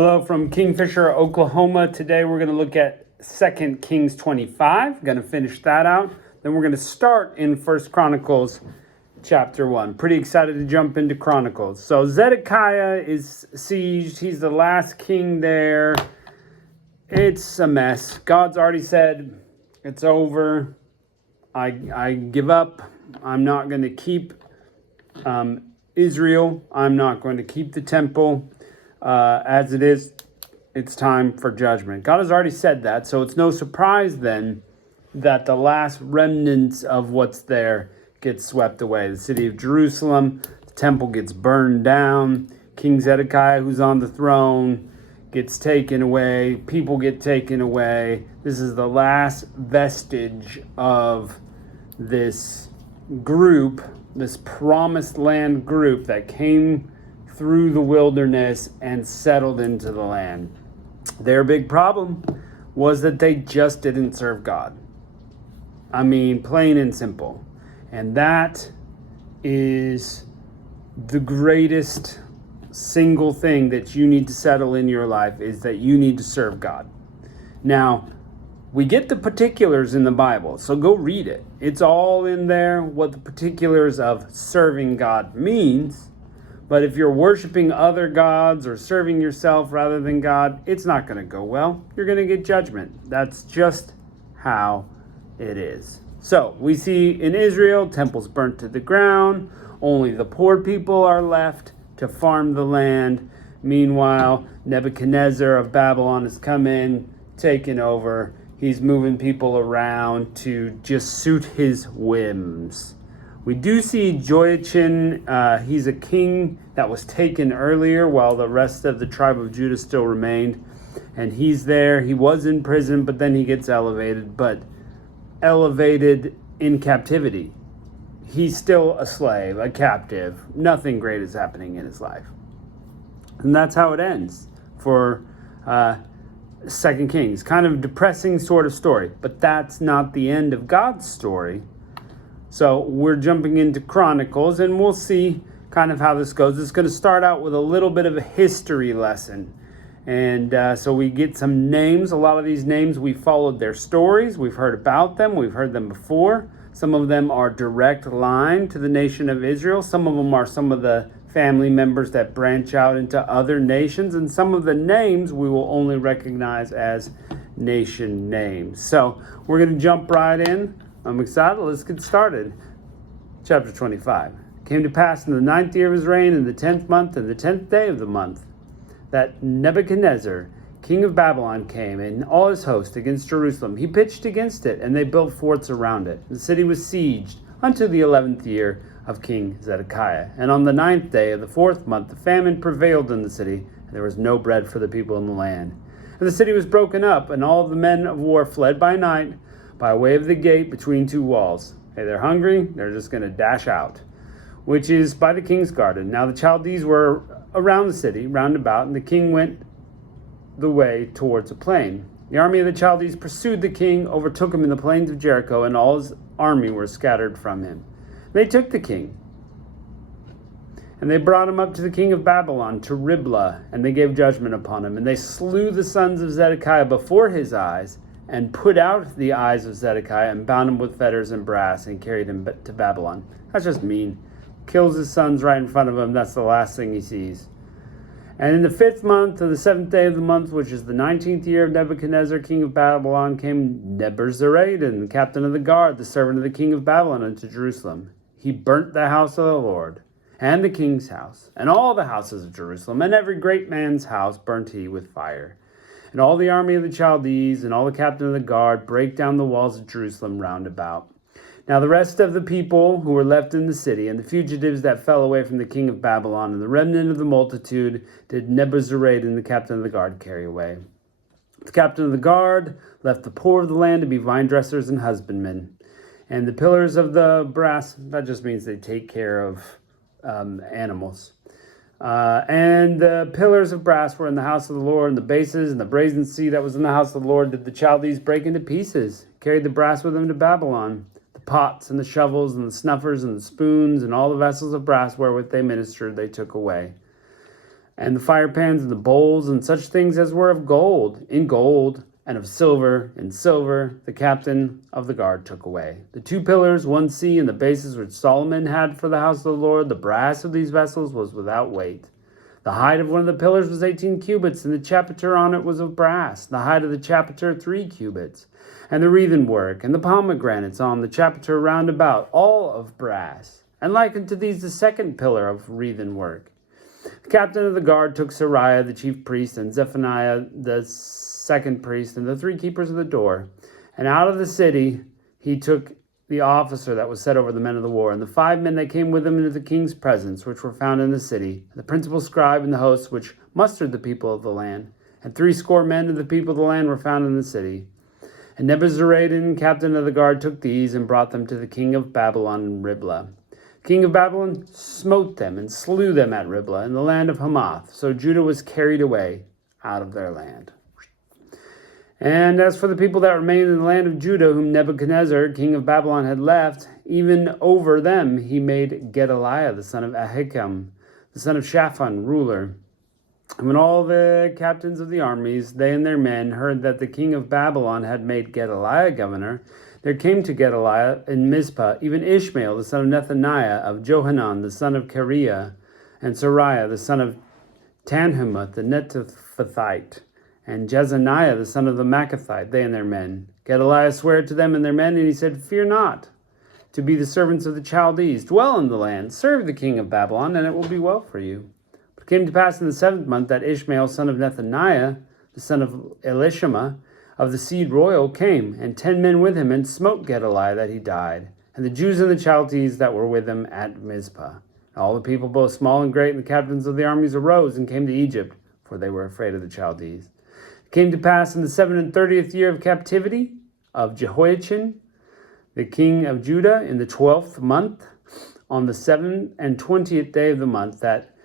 Hello from Kingfisher, Oklahoma. Today we're going to look at 2 Kings 25. Going to finish that out. Then we're going to start in 1 Chronicles chapter 1. Pretty excited to jump into Chronicles. So Zedekiah is sieged. He's the last king there. It's a mess. God's already said it's over. I give up. I'm not going to keep Israel. I'm not going to keep the temple. As it is, it's time for judgment. God has already said that, so it's no surprise then that the last remnants of what's there gets swept away. The city of Jerusalem, the temple gets burned down. King Zedekiah, who's on the throne, gets taken away. People get taken away. This is the last vestige of this group, this promised land group that came through the wilderness and settled into the land. Their big problem was that they just didn't serve God. I mean, plain and simple. And that is the greatest single thing that you need to settle in your life, is that you need to serve God. Now, we get the particulars in the Bible, so go read it. It's all in there, what the particulars of serving God means. But if you're worshiping other gods or serving yourself rather than God, it's not going to go well. You're going to get judgment. That's just how it is. So we see in Israel, temples burnt to the ground. Only the poor people are left to farm the land. Meanwhile, Nebuchadnezzar of Babylon has come in, taken over. He's moving people around to just suit his whims. We do see Joachim. He's a king that was taken earlier while the rest of the tribe of Judah still remained. And he's there. He was in prison, but then he gets elevated. But elevated in captivity. He's still a slave, a captive. Nothing great is happening in his life. And that's how it ends for 2 Kings. Kind of depressing sort of story. But that's not the end of God's story. So we're jumping into Chronicles, and we'll see kind of how this goes. It's going to start out with a little bit of a history lesson. And so we get some names. A lot of these names, we followed their stories. We've heard about them. We've heard them before. Some of them are direct line to the nation of Israel. Some of them are some of the family members that branch out into other nations. And some of the names we will only recognize as nation names. So we're going to jump right in. I'm excited. Let's get started. Chapter 25. It came to pass in the 9th year of his reign, in the 10th month, and the 10th day of the month, that Nebuchadnezzar, king of Babylon, came and all his host against Jerusalem. He pitched against it, and they built forts around it. The city was sieged unto the 11th year of King Zedekiah. And on the 9th day of the 4th month, the famine prevailed in the city, and there was no bread for the people in the land. And the city was broken up, and all the men of war fled by night, by way of the gate between two walls. Hey, they're hungry, they're just going to dash out, which is by the king's garden. Now the Chaldees were around the city, round about, and the king went the way towards a plain. The army of the Chaldees pursued the king, overtook him in the plains of Jericho, and all his army were scattered from him. They took the king, and they brought him up to the king of Babylon, to Riblah, and they gave judgment upon him. And they slew the sons of Zedekiah before his eyes, and put out the eyes of Zedekiah, and bound him with fetters and brass, and carried him to Babylon. That's just mean. Kills his sons right in front of him. That's the last thing he sees. And in the 5th month of the 7th day of the month, which is the 19th year of Nebuchadnezzar, king of Babylon, came Nebuzaradan, the captain of the guard, the servant of the king of Babylon, unto Jerusalem. He burnt the house of the Lord, and the king's house, and all the houses of Jerusalem, and every great man's house burnt he with fire. And all the army of the Chaldees and all the captain of the guard brake down the walls of Jerusalem round about. Now the rest of the people who were left in the city, and the fugitives that fell away from the king of Babylon, and the remnant of the multitude, did Nebuzaradan, the captain of the guard, carry away. The captain of the guard left the poor of the land to be vine dressers and husbandmen. And the pillars of the brass, that just means they take care of animals. And the pillars of brass were in the house of the Lord, and the bases and the brazen sea that was in the house of the Lord did the Chaldees break into pieces, carried the brass with them to Babylon. The pots and the shovels and the snuffers and the spoons and all the vessels of brass wherewith they ministered they took away. and the fire pans and the bowls and such things as were of gold in gold, and of silver in silver, the captain of the guard took away. The 2 pillars, 1 sea, and the bases which Solomon had for the house of the Lord, the brass of these vessels was without weight. The height of one of the pillars was 18 cubits, and the chapiter on it was of brass. The height of the chapiter 3 cubits. And the wreathen work, and the pomegranates on the chapiter round about, all of brass. And like unto these the 2nd pillar of wreathen work. The captain of the guard took Sariah the chief priest, and Zephaniah the 2nd priest, and the 3 keepers of the door. And out of the city he took the officer that was set over the men of the war, and the 5 men that came with him into the king's presence, which were found in the city, the principal scribe and the host which mustered the people of the land. And 60 men of the people of the land were found in the city. And Nebuzaradan, captain of the guard, took these and brought them to the king of Babylon in Riblah. The king of Babylon smote them and slew them at Riblah in the land of Hamath. So Judah was carried away out of their land. And as for the people that remained in the land of Judah, whom Nebuchadnezzar, king of Babylon, had left, even over them he made Gedaliah, the son of Ahikam, the son of Shaphan, ruler. And when all the captains of the armies, they and their men, heard that the king of Babylon had made Gedaliah governor, there came to Gedaliah in Mizpah even Ishmael, the son of Nethaniah, of Johanan, the son of Kareah, and Sariah, the son of Tanhumeth, the Netophathite, and Jezaniah, the son of the Maccathite, they and their men. Gedaliah sware to them and their men, and he said, Fear not to be the servants of the Chaldees. Dwell in the land, serve the king of Babylon, and it will be well for you. But it came to pass in the 7th month that Ishmael, son of Nethaniah, the son of Elishama, of the seed royal, came, and 10 men with him, and smote Gedaliah that he died, and the Jews and the Chaldees that were with him at Mizpah. All the people, both small and great, and the captains of the armies arose and came to Egypt, for they were afraid of the Chaldees. It came to pass in the 37th year of captivity of Jehoiachin, the king of Judah, in the 12th month, on the 27th day of the month, that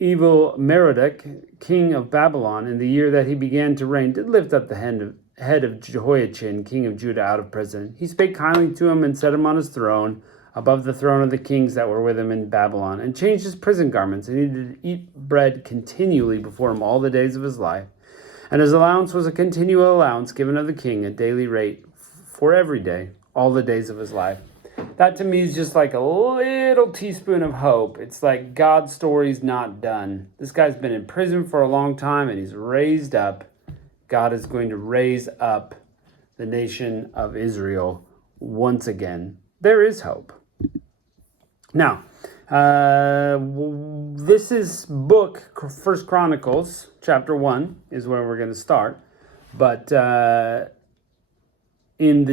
Evil-Merodach, king of Babylon, in the year that he began to reign, did lift up the head of Jehoiachin, king of Judah, out of prison. He spake kindly to him and set him on his throne, above the throne of the kings that were with him in Babylon, and changed his prison garments, and he did eat bread continually before him all the days of his life. And his allowance was a continual allowance given of the king, a daily rate for every day, all the days of his life. That to me is just like a little teaspoon of hope. It's like God's story's not done. This guy's been in prison for a long time and he's raised up. God is going to raise up the nation of Israel once again. There is hope. Now, this is book, 1 Chronicles, chapter 1 is where we're going to start. But in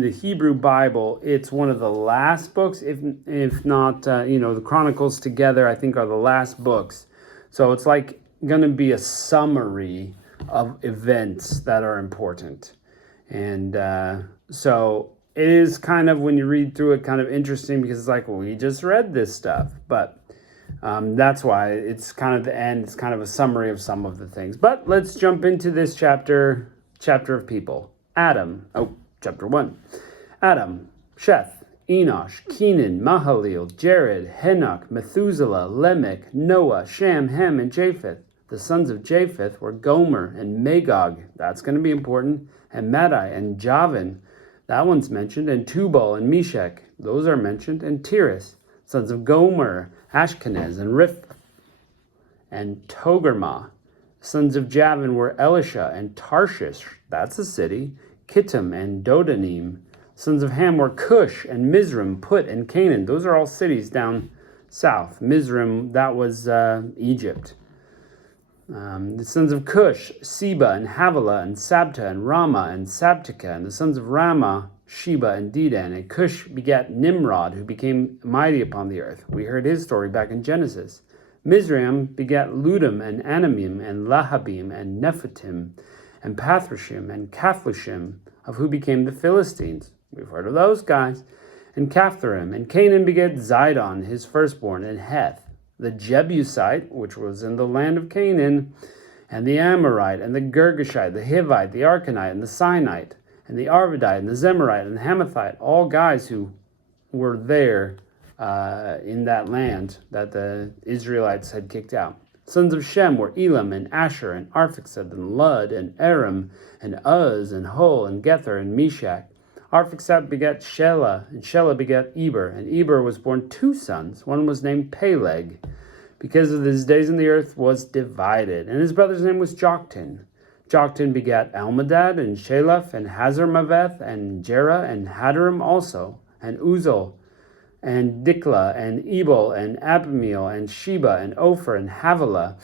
the Hebrew Bible, it's one of the last books, if not, the Chronicles together, I think, are the last books. So it's like going to be a summary of events that are important. And so it is kind of, when you read through it, kind of interesting because it's like, well, we just read this stuff. But that's why it's kind of the end. It's kind of a summary of some of the things. But let's jump into this chapter of people. Chapter 1. Adam, Sheth, Enosh, Kenan, Mahalalel, Jared, Henoch, Methuselah, Lamech, Noah, Shem, Ham, and Japheth. The sons of Japheth were Gomer and Magog. That's going to be important. And Madai and Javan. That one's mentioned. And Tubal and Meshach. Those are mentioned. And Tiras. Sons of Gomer, Ashkenaz, and Riph, and Togarmah. Sons of Javan were Elisha and Tarshish. That's a city. Kittim and Dodanim. Sons of Ham were Cush and Mizraim, Put, and Canaan. Those are all cities down south. Mizraim, that was Egypt. The sons of Cush, Seba and Havilah and Sabta and Ramah and Sabtika. And the sons of Ramah, Sheba and Dedan. And Cush begat Nimrod, who became mighty upon the earth. We heard his story back in Genesis. Mizraim begat Ludum and Anamim and Lahabim and Nephatim and Pathrushim and Kaphlushim, of who became the Philistines. We've heard of those guys. And Caphtharim. And Canaan begat Zidon, his firstborn, and Heth, the Jebusite, which was in the land of Canaan, and the Amorite, and the Girgashite, the Hivite, the Arkanite, and the Sinite, and the Arvadite, and the Zemarite, and the Hamathite, all guys who were there in that land that the Israelites had kicked out. Sons of Shem were Elam, and Asher, and Arphaxad, and Lud, and Aram, and Uz, and Hul, and Gether, and Meshach. Arphaxad begat Shelah, and Shelah begat Eber, and Eber was born 2 sons. One was named Peleg, because of his days in the earth was divided. And his brother's name was Joktan. Joktan begat Almadad, and Shalaph, and Hazarmaveth, and Jerah, and Hadaram also, and Uzal, and Dikla, and Ebal, and Abimeel, and Sheba, and Ophir, and Havilah.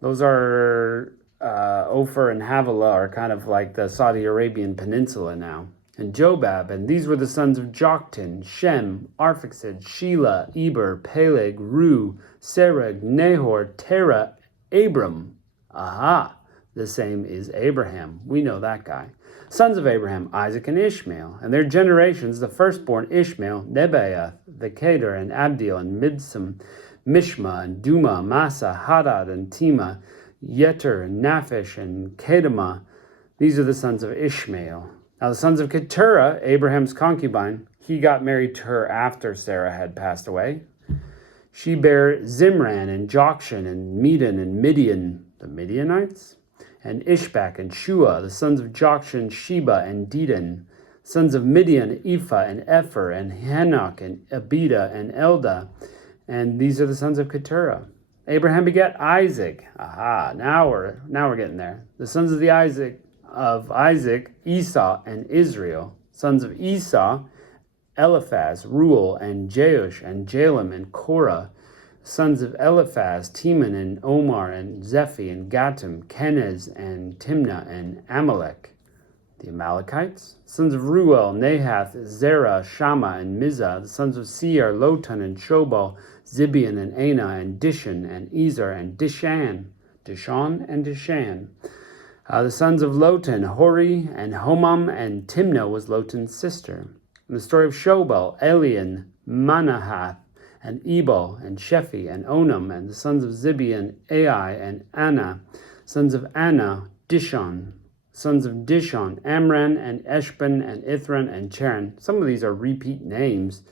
Those are, Ophir and Havilah are kind of like the Saudi Arabian peninsula now. And Jobab, and these were the sons of Joktan, Shem, Arphaxad, Shelah, Eber, Peleg, Ru, Sereg, Nahor, Terah, Abram. Aha, the same is Abraham. We know that guy. Sons of Abraham, Isaac and Ishmael, and their generations, the firstborn Ishmael, Nebaioth, the Kedar, and Abdil, and Mibsam, Mishma, and Duma, Massa, Hadad, and Tema, Yeter, and Naphish, and Kedemah. These are the sons of Ishmael. Now the sons of Keturah, Abraham's concubine, he got married to her after Sarah had passed away. She bare Zimran, and Jokshan, and Medan, and Midian, the Midianites, and Ishbak, and Shua, the sons of Jokshan, Sheba, and Dedan, sons of Midian, Ephah, and Epher, and Hanoch, and Abida, and Eldah, and these are the sons of Keturah. Abraham begat Isaac. Aha, now we're getting there. The sons of Isaac, Esau, and Israel. Sons of Esau, Eliphaz, Ruel, and Jeush, and Jalem, and Korah. Sons of Eliphaz, Teman, and Omar, and Zephi, and Gatam, Kenez, and Timnah, and Amalek. The Amalekites. Sons of Ruel, Nahath, Zerah, Shammah, and Mizah. The sons of Seir, Lotan, and Shobal, Zibeon, and Anah, and Dishan, and Ezer, and Dishan. The sons of Lotan, Hori, and Homam, and Timnah was Lotan's sister. And the story of Shobal, Elian, Manahath, and Ebal, and Shephi, and Onam, and the sons of Zibeon, Ai, and Anna. Sons of Anna, Dishon. Sons of Dishon, Amran, and Eshban, and Ithran, and Charan. Some of these are repeat names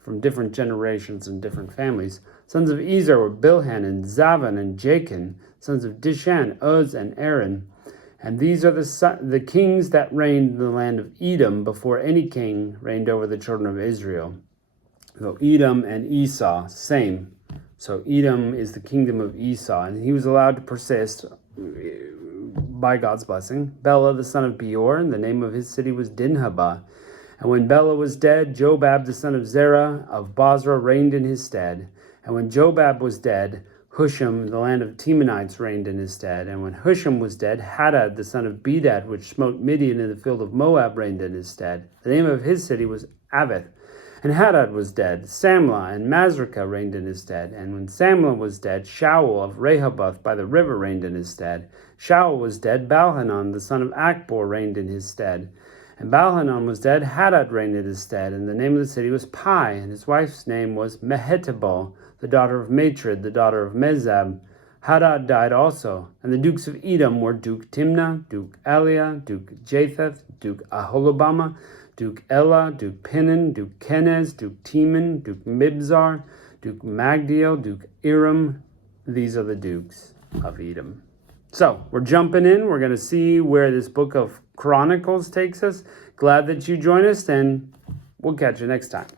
from different generations and different families. Sons of Ezer were Bilhan, and Zavan, and Jachin. Sons of Dishan, Uz, and Aaron. And these are the kings that reigned in the land of Edom before any king reigned over the children of Israel. So Edom and Esau, same. So Edom is the kingdom of Esau, and he was allowed to persist by God's blessing. Bela, the son of Beor, and the name of his city was Dinhabah. And when Bela was dead, Jobab, the son of Zerah of Basra, reigned in his stead. And when Jobab was dead, Husham, the land of Temanites, reigned in his stead. And when Husham was dead, Hadad, the son of Bedad, which smote Midian in the field of Moab, reigned in his stead. The name of his city was Avith. And Hadad was dead. Samlah and Masrekah reigned in his stead. And when Samlah was dead, Shaul of Rehoboth by the river reigned in his stead. Shaul was dead. Balhanan, the son of Achbor, reigned in his stead. And Balhanan was dead. Hadad reigned in his stead. And the name of the city was Pai. And his wife's name was Mehetabel, the daughter of Matred, the daughter of Mezab. Hadad died also. And the dukes of Edom were Duke Timnah, Duke Aliah, Duke Japheth, Duke Aholibamah, Duke Elah, Duke Pinan, Duke Kenez, Duke Teman, Duke Mibzar, Duke Magdiel, Duke Iram. These are the dukes of Edom. So we're jumping in. We're going to see where this book of Chronicles takes us. Glad that you joined us, and we'll catch you next time.